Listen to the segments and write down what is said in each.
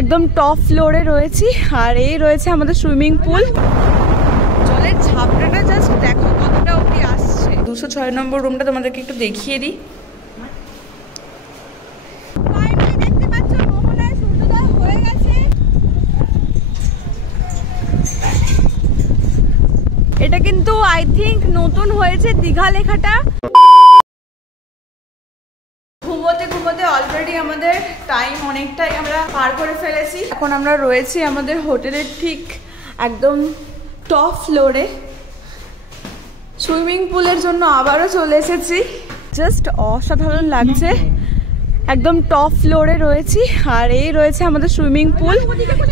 একদম টপ ফ্লোরে রয়েছি আর এই রয়েছে আমাদের সুইমিং পুল। জলের ঝাপটাটা জাস্ট দেখো কতটা অবধি আসছে। 206 নম্বর রুমটা তোমাদেরকে একটু দেখিয়ে দিই। দেখতে পাচ্ছ মোহনায় সূর্যোদয় হয়ে গেছে। এটা কিন্তু আই থিঙ্ক নতুন হয়েছে দীঘা লেখাটা। ঘুমোতে ঘুমোতে অলরেডি আমাদের টাইম অনেকটাই আমরা পার করে ফেলেছি। এখন আমরা রয়েছি আমাদের হোটেলের ঠিক একদম টপ ফ্লোরে। সুইমিং পুলের জন্য আবারও চলে এসেছি। জাস্ট অসাধারণ লাগছে। একদম টপ ফ্লোরে রয়েছি আর এই রয়েছে আমাদের সুইমিং পুল।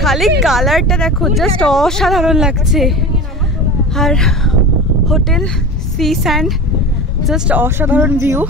খালি কালারটা দেখো জাস্ট অসাধারণ লাগছে। আর হোটেল সি স্যান্ড জাস্ট অসাধারণ ভিউ।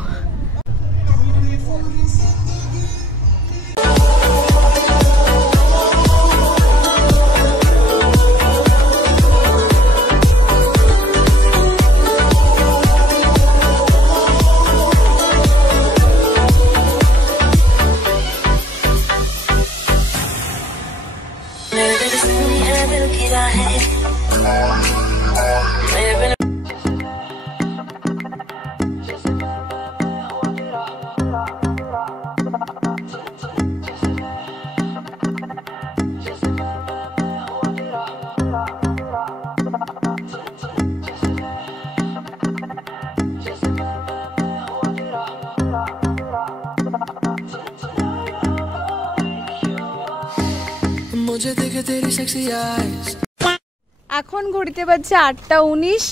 এখন ঘড়িতে বাজছে 8:19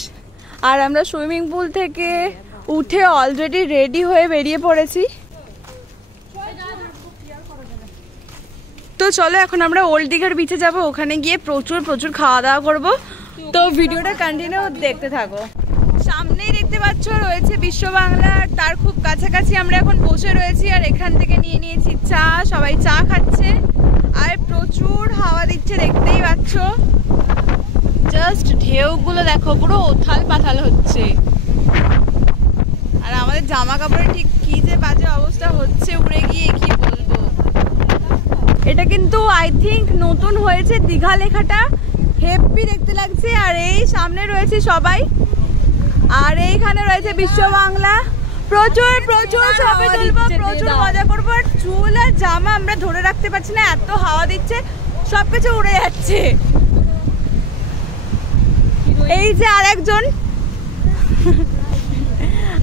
আর আমরা সুইমিং পুল থেকে উঠে অলরেডি রেডি হয়ে বেরিয়ে পড়েছি। তো চলো এখন আমরা ওল্ড দীঘার বিচে যাব। ওখানে গিয়ে প্রচুর প্রচুর খাওয়া দাওয়া করবো। তো ভিডিওটা কন্টিনিউ দেখতে থাকো। সামনেই দেখতে পাচ্ছ রয়েছে বিশ্ব বাংলা, আর তার খুব কাছাকাছি আমরা এখন বসে রয়েছি। আর এখান থেকে নিয়ে নিয়েছি চা, সবাই চা খাচ্ছে আর প্রচুর হাওয়া দিচ্ছে দেখতেই পাচ্ছ। জাস্ট ঢেউগুলো দেখো পুরো ওথাল পাথাল হচ্ছে। আর আমাদের জামা কাপড়ের ঠিক কি যে বাজে অবস্থা হচ্ছে উড়ে গিয়ে, কি বলবো। এটা কিন্তু আই থিঙ্ক নতুন হয়েছে দীঘা লেখাটা, হেভি দেখতে লাগছে। আর এই সামনে রয়েছে সবাই, আর এইখানে রয়েছে বিশ্ব বাংলা। প্রচুর প্রচুর ছবি তুলবো, প্রচুর মজা করবো। আর চুল আর জামা আমরা ধরে রাখতে পারছি না, এত হাওয়া দিচ্ছে, সবকিছু উড়ে যাচ্ছে। এই যে আরেকজন,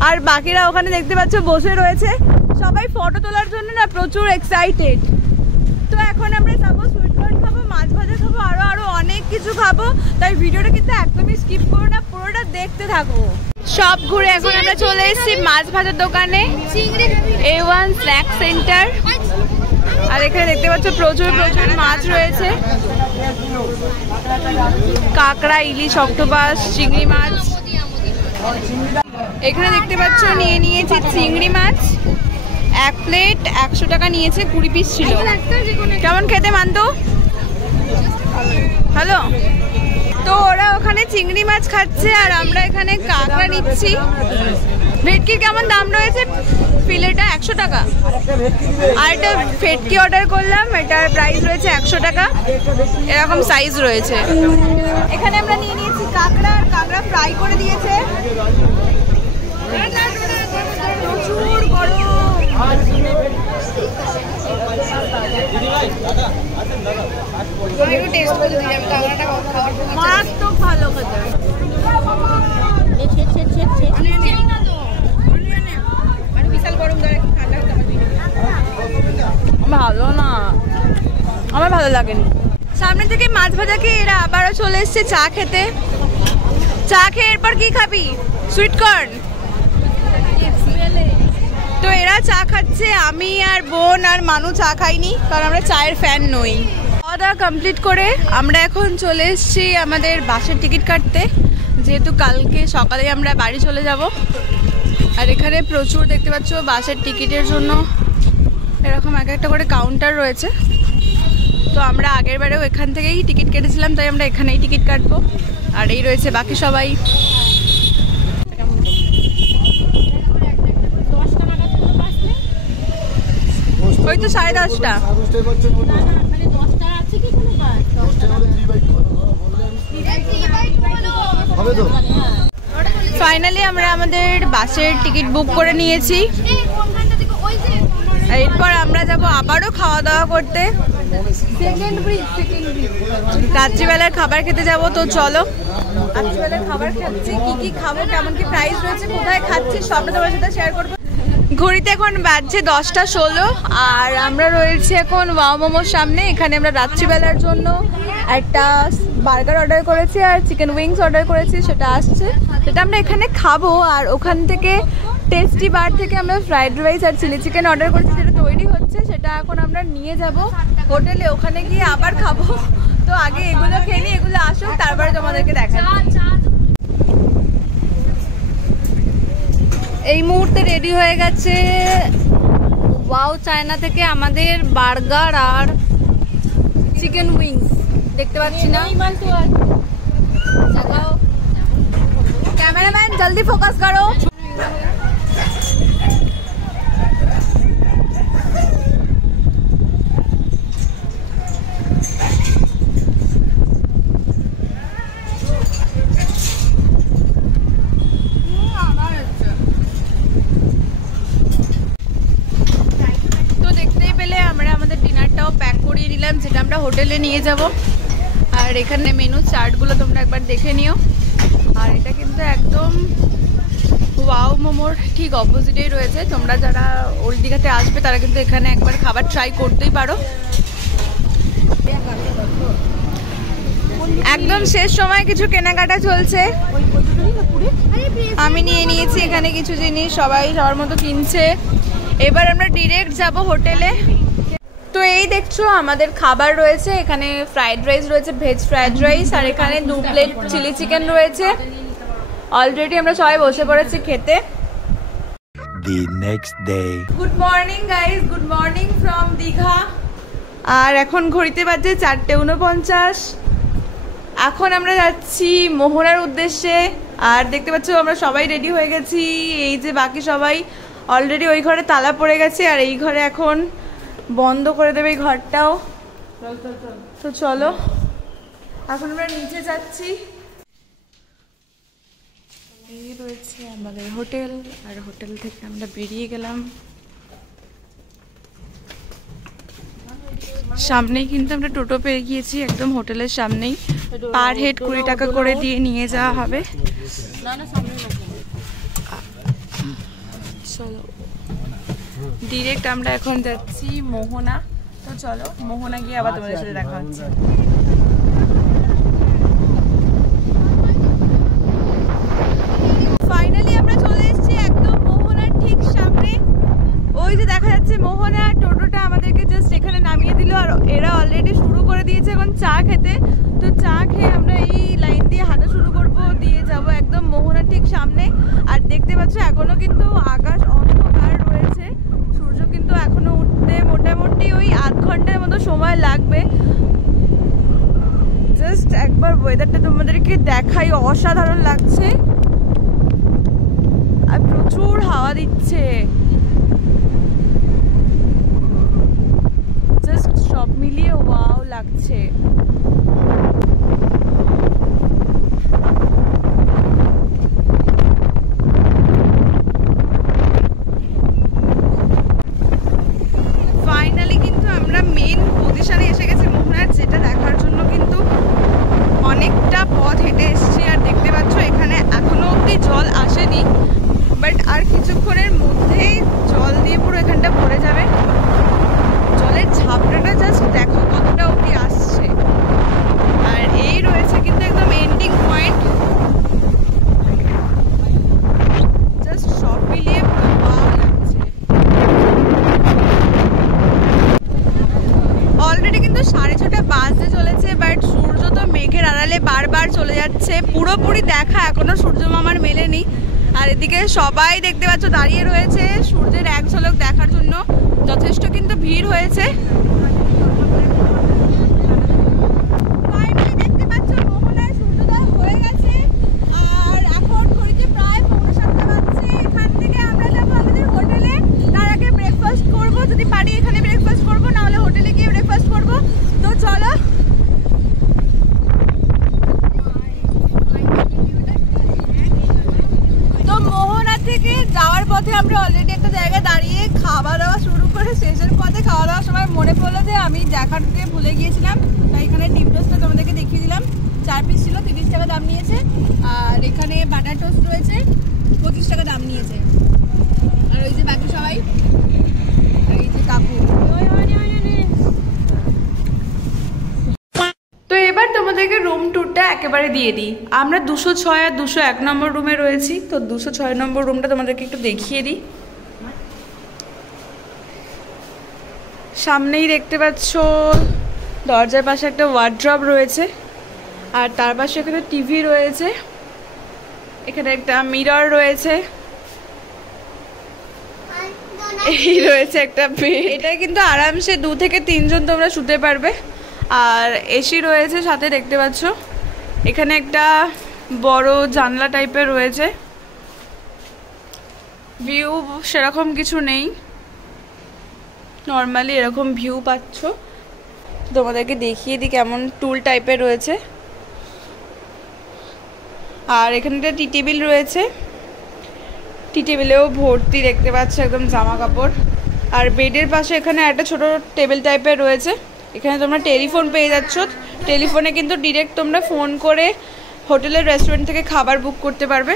আর বাকিরা ওখানে দেখতে পাচ্ছ বসে রয়েছে। সবাই ফটো তোলার জন্য না প্রচুর এক্সাইটেড। তো এখন আমরা যাবো সুইট কর্ন খাবো, মাছ ভাজা খাবো, আরো অনেক কিছু খাবো। তাই ভিডিওটা কিন্তু একদমই স্কিপ করো না, পুরোটা দেখতে থাকো। সব ঘুরে এখন আমরা চলে এসেছি মাছ ভাজার দোকানে, A1 স্ন্যাক সেন্টার। আর এখানে দেখতে পাচ্ছ প্রচুর প্রচুর মাছ রয়েছে, কাঁকড়া, ইলিশ, অক্টোপাস, চিংড়ি মাছ। এখানে দেখতে পাচ্ছ নিয়ে নিয়েছি চিংড়ি মাছ, 1 প্লেট 100 টাকা নিয়েছে, 20 পিস ছিল। কেমন খেতে মানতো? হ্যালো। তো ওরা ওখানে চিংড়ি মাছ খাচ্ছে আর আমরা এখানে কাঁকড়া নিচ্ছি। ভেটকির কেমন দাম রয়েছে? ফিলেটা 100 টাকা। আর একটা ভেটকি অর্ডার করলাম, এটার প্রাইস রয়েছে 100 টাকা। এরকম সাইজ রয়েছে। এখানে আমরা নিয়ে নিয়েছি কাঁকড়া, আর কাঁকড়া ফ্রাই করে দিয়েছে। প্রচুর গরম। মাছ তো ভালো খেতে, ভালো না, আমার ভালো লাগেনি। সামনে থেকে মাছ ভাজা খেয়ে এরা আবারও চলে এসছে চা খেতে। চা খেয়ে এরপর কি খাবি? Sweet corn. তো এরা চা খাচ্ছে, আমি আর বোন আর মানু চা খাইনি, কারণ আমরা চায়ের ফ্যান নই। খাওয়া দাওয়া কমপ্লিট করে আমরা এখন চলে এসেছি আমাদের বাসের টিকিট কাটতে, যেহেতু কালকে সকালে আমরা বাড়ি চলে যাব। আর এখানে প্রচুর দেখতে পাচ্ছ বাসের টিকিটের জন্য এরকম এক একটা করে কাউন্টার রয়েছে। তো আমরা আগের বারেও এখান থেকেই টিকিট কেটেছিলাম, তাই আমরা এখানেই টিকিট কাটবো। আর এই রয়েছে বাকি সবাই। ওই তো 10:30টা। ফাইনালি আমরা আমাদের বাসের টিকিট বুক করে নিয়েছি। এরপর আমরা যাব আবারও খাওয়া দাওয়া করতে, রাত্রিবেলার খাবার খেতে যাব। তো চলো রাত্রিবেলার খাবার খাচ্ছি, কি কি খাবো, কেমন কি প্রাইস রয়েছে, কোথায় খাচ্ছি, সবটা তোমার সাথে শেয়ার করবো। ঘড়িতে এখন বাজছে 10:16 আর আমরা রয়েছি এখন ওয়াও মোমোর সামনে। এখানে আমরা রাত্রিবেলার জন্য একটা বার্গার অর্ডার করেছি আর চিকেন উইংস অর্ডার করেছি, সেটা আসছে, সেটা আমরা এখানে খাবো। আর ওখান থেকে টেস্টি বার থেকে আমরা ফ্রাইড রাইস আর চিলি চিকেন অর্ডার করেছি, যেটা তৈরি হচ্ছে, সেটা এখন আমরা নিয়ে যাব হোটেলে, ওখানে গিয়ে আবার খাবো। তো আগে এগুলো খেয়ে নিই, এগুলো আসুক, তারপরে তোমাদেরকে দেখাচ্ছি। এই মুহূর্তে রেডি হয়ে গেছে ওয়াও চায়না থেকে আমাদের বার্গার আর চিকেন উইংস, দেখতে পাচ্ছি না। ক্যামেরাম্যান জলদি ফোকাস করো। যেটা আমরা হোটেলে নিয়ে যাব। আর এখানে মেনু চার্টগুলো তোমরা একবার দেখে নিও। আর এটা কিন্তু একদম ওয়াও মোমোর ঠিক অপোজিটেই রয়েছে। তোমরা যারা ওল্ড দীঘাতে আসবে তারা কিন্তু এখানে একবার খাবার ট্রাই করতেই পারো। একদম শেষ সময় কিছু কেনাকাটা চলছে, আমি নিয়ে নিয়েছি এখানে কিছু জিনিস, সবাই সবার মতো কিনছে। এবার আমরা ডিরেক্ট যাব হোটেলে। তো এই দেখছো আমাদের খাবার রয়েছে, এখানে ফ্রাইড রাইস রয়েছে, ভেজ ফ্রাইড রাইস, আর এখানে 2 প্লেট চিলি চিকেন রয়েছে। অলরেডি আমরা সবাই বসে পড়েছি খেতে। The next day. Good morning guys, good morning from Digha. আর এখন ঘড়িতে বাজে 4:49। এখন আমরা যাচ্ছি মোহনার উদ্দেশ্যে। আর দেখতে পাচ্ছ আমরা সবাই রেডি হয়ে গেছি। এই যে বাকি সবাই অলরেডি ওই ঘরে তালা পড়ে গেছে, আর এই ঘরে এখন বন্ধ করে দেবে এই ঘরটাও। তো চলো এখন আমরা নিচে যাচ্ছি। এই রয়েছে আমাদের হোটেল, আর হোটেল থেকে আমরা বেরিয়ে গেলাম। সামনেই কিন্তু আমরা টোটো পেয়ে গিয়েছি, একদম হোটেলের সামনেই। পার হেড 20 টাকা করে দিয়ে নিয়ে যাওয়া হবে। চলো ডিরেক্ট আমরা এখন যাচ্ছি মোহনা। তো চলো মোহনা গিয়ে আবার তোমাদের সাথে দেখা হচ্ছে। ফাইনালি আমরা চলে এসেছি একদম মোহনার ঠিক সামনে। ওই যে দেখা যাচ্ছে মোহনা, টোটোটা আমাদেরকে জাস্ট এখানে নামিয়ে দিল। আর এরা অলরেডি শুরু করে দিয়েছে এখন চা খেতে। তো চা খেয়ে আমরা এই লাইন দিয়ে হাঁটা শুরু করবো, দিয়ে যাব একদম মোহনার ঠিক সামনে। আর দেখতে পাচ্ছ এখনো কিন্তু আকাশ অন্ধকার রয়েছে, সূর্য কিন্তু এখনো উঠতে মোটামুটি ওই 8 ঘন্টার মতো সময় লাগবে। জাস্ট একবার ওয়েদারটা তোমাদেরকে দেখাই, অসাধারণ লাগছে আর প্রচুর হাওয়া দিচ্ছে। জাস্ট সব মিলিয়ে ওয়াও লাগছে। ফাইনালি কিন্তু আমরা মেন পজিশনে এসে গেছি মোহনার, যেটা দেখার জন্য কিন্তু অনেকটা পথ হেঁটে এসেছি। আর দেখতে পাচ্ছ এখানে এখনো অব্দি জল আসেনি, বাট আর কিছুক্ষণের মধ্যেই জল দিয়ে পুরো এখানটা ভরে যাবে। জলের ঝাপটাটা জাস্ট দেখো কতটা অব্দি আসছে। আর এই রয়েছে কিন্তু একদম এন্ডিং পয়েন্ট। জাস্ট সব মিলিয়ে পুরো ওয়াও লাগছে। অলরেডি কিন্তু 6:30 বাজতে চলেছে, বাট সূর্য তো মেঘের আড়ালে বারবার চলে যাচ্ছে। পুরোপুরি দেখা এখনো সূর্য মামার মেলেনি। আর এদিকে সবাই দেখতে পাচ্ছ দাঁড়িয়ে রয়েছে সূর্যের এক ঝলক দেখার জন্য। যথেষ্ট কিন্তু ভিড় হয়েছে। ফাইনালি দেখতে পাচ্ছ মোহনায় সূর্যোদয় হয়ে গেছে। আর এখন ঘড়িতে প্রায় 7:45 বাজছে। এখান থেকে আমরা যাবো আমাদের হোটেলে। তার আগে ব্রেকফাস্ট করবো, যদি পারি এখানে ব্রেকফাস্ট পথে আমরা অলরেডি একটা জায়গায় দাঁড়িয়ে খাওয়া দাওয়া শুরু করে শেষের পথে খাওয়া দাওয়ার সময় মনে পড়লো যে আমি দেখাতে ভুলে গিয়েছিলাম, তাই এখানে ডিম টোস্টটা তোমাদেরকে দেখিয়ে দিলাম। 4 পিস ছিল, 30 টাকা দাম নিয়েছে। আর এখানে বাটার টোস্ট রয়েছে, 25 টাকা দাম নিয়েছে। আর ওই যে বাকি সবাই, এই যে কাকু। তো এবার তোমাদেরকে রুম ট্যুরটা একেবারে দিয়ে দিই। আমরা 206 আর 201 নম্বর রুমে রয়েছি। তো 206 নম্বর রুমটা তোমাদেরকে একটু দেখিয়ে দিই। সামনেই দেখতে পাচ্ছ দরজার পাশে একটা ওয়ার্ড্রব রয়েছে, আর তার পাশে এখানে টিভি রয়েছে, এখানে একটা মিরর রয়েছে, এই রয়েছে একটা বেড। এটা কিন্তু আরামসে 2 থেকে 3 জন তোমরা শুতে পারবে। আর এসি রয়েছে সাথে, দেখতে পাচ্ছ এখানে একটা বড় জানলা টাইপের রয়েছে। ভিউ সেরকম কিছু নেই, নর্মালি এরকম ভিউ পাচ্ছ। তোমাদেরকে দেখিয়ে দিই কেমন টুল টাইপের রয়েছে। আর এখানে একটা টি টেবিল রয়েছে, টি টেবিলেও ভর্তি দেখতে পাচ্ছ একদম জামা কাপড়। আর বেডের পাশে এখানে একটা ছোট টেবিল টাইপের রয়েছে। এখানে তোমরা টেলিফোন পেয়ে যাচ্ছ। টেলিফোনে কিন্তু ডিরেক্ট তোমরা ফোন করে হোটেলের রেস্টুরেন্ট থেকে খাবার বুক করতে পারবে।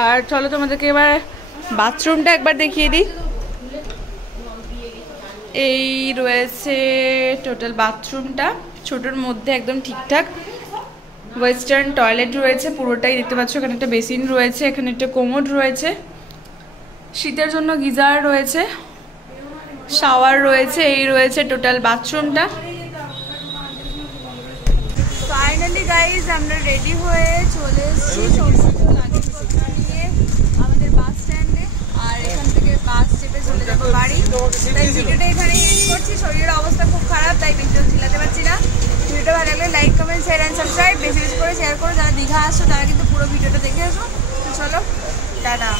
আর চলো তোমাদেরকে এবার বাথরুমটা একবার দেখিয়ে দিই। এই রয়েছে টোটাল বাথরুমটা, ছোটোর মধ্যে একদম ঠিকঠাক। ওয়েস্টার্ন টয়লেট রয়েছে পুরোটাই, দেখতে পাচ্ছ এখানে একটা বেসিন রয়েছে, এখানে একটা কোমোড রয়েছে, শীতের জন্য গিজার রয়েছে, শাওয়ার রয়েছে। এই রয়েছে টোটাল বাথরুমটা। ফাইনালি গাইজ আমরা রেডি হয়ে চলে এসেছি সমস্ত লাগেজপত্র নিয়ে আমাদের বাস স্ট্যান্ডে। আর এখান থেকে বাস চেপে চলে যাবো বাড়ি। তাই ভিডিওটা এখানে এন্ড করছি। শরীরের অবস্থা খুব খারাপ, তাই ভিডিও ঝিলাতে পারছি না। ভিডিওটা ভালো লাগলে like, comment, share and subscribe বেশি বেশি করে শেয়ার করো। যারা দীঘা আসো তারা কিন্তু পুরো ভিডিওটা দেখে আসো। তো চলো, টাটা।